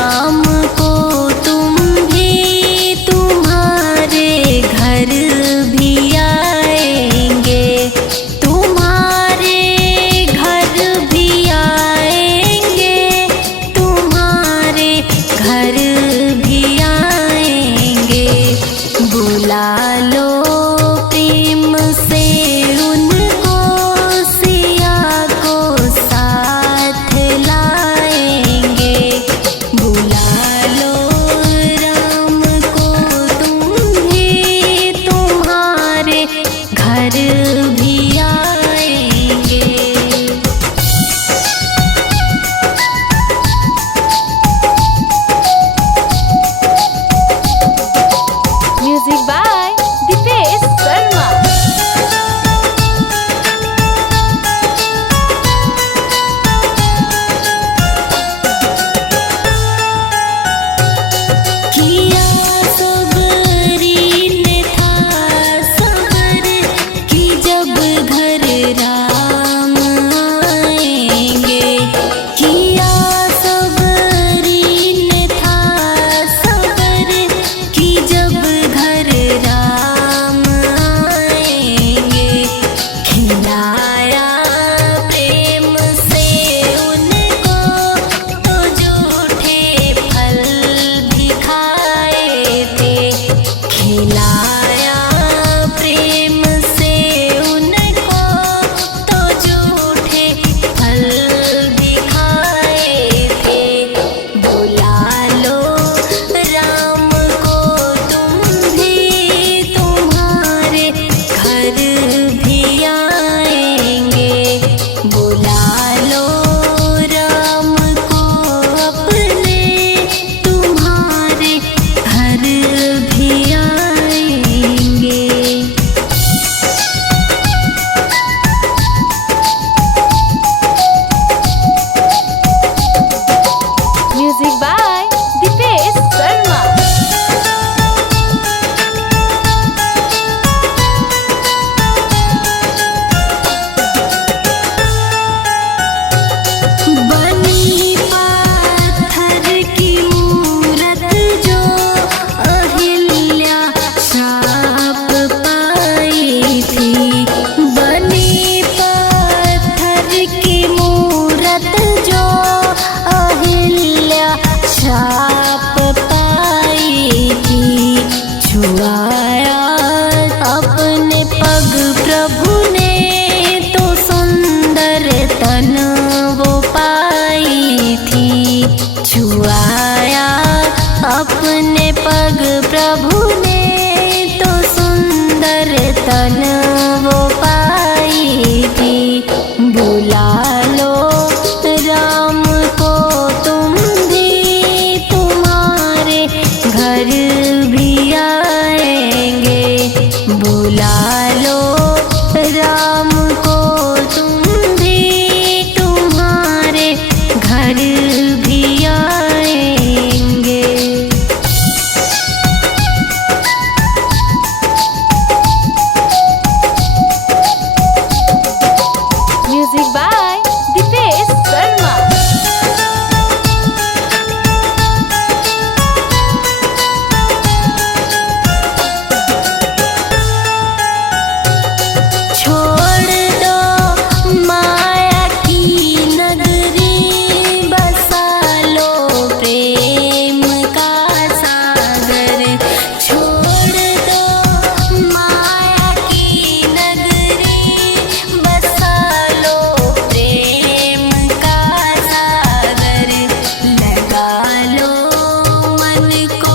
शाम को तुम भी तुम्हारे घर भी आएंगे, तुम्हारे घर भी आएंगे, तुम्हारे घर भी आएंगे। बुला लो प्रेम से उनको, सिया को साथ लाएंगे। बुला लो राम को तुम भी तुम्हारे घर भी आएंगे। Music by Deepesh Sharma. किया सबरी ने था सबर कि जब घर राम आएंगे। किया सबरी ने था सबर कि जब घर राम आएंगे। खिलाया प्रेम से उनको तो जूठे फल भी खाए थे। खिलाया प्रेम से उनको तो जूठे फल भी खाए थे। बुला लो राम को तुम भी तुम्हारे घर भी आएंगे। बुला लो राम को अपने, तुम्हारे घर भी आएंगे। Music by Deepesh Sharma. बनी पाथर की मूरत जो अहिल्या श्राप पाई थी। बनी पाथर की मूरत जो अहिल्या श्राप पाई थी। छुआया अपने पग प्रभु ने तो सुंदर तन वो पाई थी। छुआया अपने पग प्रभु ने तो सुंदर तन वो पाई थी। बुला लो राम को तुम भी तुम्हारे घर भी आएंगे। बुला लो राम को तुम भी तुम्हारे घर भी आएंगे। Music by Deepesh Sharma. छोड़ दो माया की नगरी, बसा लो प्रेम का सागर। छोड़ दो माया की नगरी, बसा लो प्रेम का सागर। लगा लो मन को